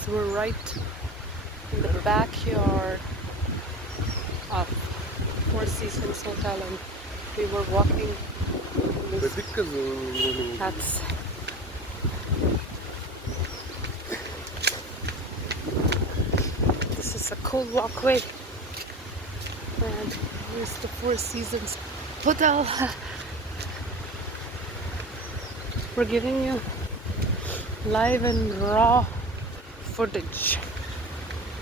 guys, we're right in the backyard of Four Seasons Hotel, and we were walking in this. This is a cool walkway, and here's the Four Seasons Hotel. We're giving you live and raw footage,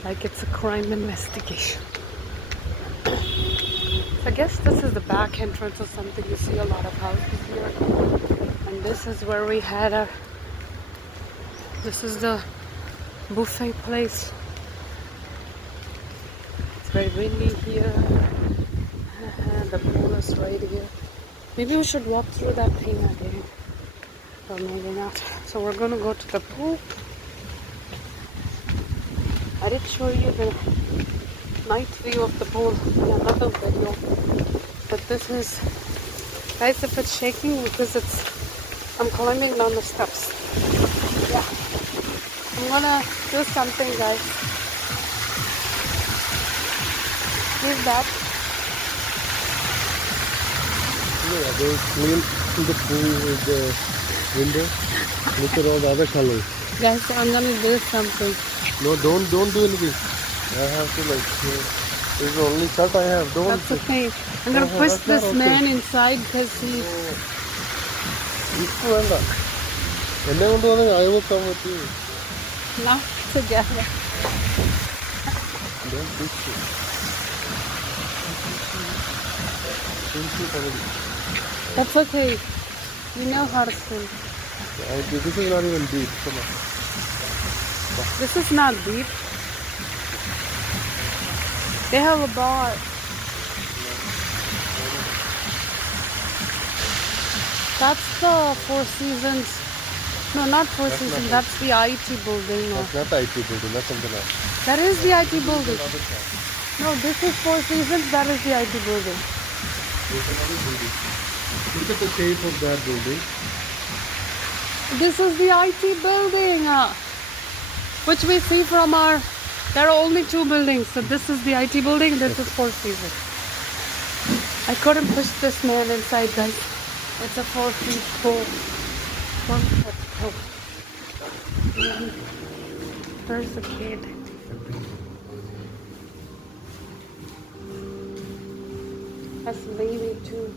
like it's a crime investigation. So I guess this is the back entrance or something. You see a lot of houses here, and this is where we had our. This is the buffet place. It's very windy here. The pool is right here. Maybe we should walk through that thing again. Or maybe not. So we're gonna go to the pool. I did show you the night view of the pool in another video. But this is, guys, if it's shaking because I'm climbing down the steps. Yeah. I'm gonna do something, guys. Here's that. Yeah, they clean the pool with the window. Look at all the other colors. Guys, I'm gonna do something. No, don't do anything. I have to this is the only shot I have. Don't. That's okay. I'm gonna push this man inside because he. I will come with you. Not together. Don't push it. That's okay. You know how to swim. This is not even deep. Come on. This is not deep. They have a bar. That's the Four Seasons. No, not Four Seasons. That's the IT building. That's not the IT building. That's something else. That is the IT building. No, this is Four Seasons. That is the IT building. There's another building. Look at the shape of that building. This is the IT building, which we see from our. There are only two buildings. So this is the IT building. This is Four Seasons. I couldn't push this man inside, guys. It's a 4 feet pool. 1 foot pool. There's a kid. That's a baby too.